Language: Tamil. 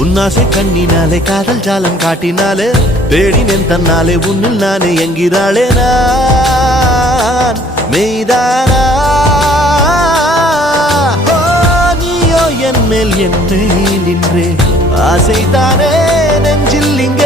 உன்னாசை கண்ணினாலே காதல் ஜாலம் காட்டினாலே தேடினேன் தன்னாலே உன்னில் நானே என்கிறாளே நான் மெய்தானா நீயோ என் மேல் என்னே நின்றே ஆசைதானே நெஞ்சில் இங்கே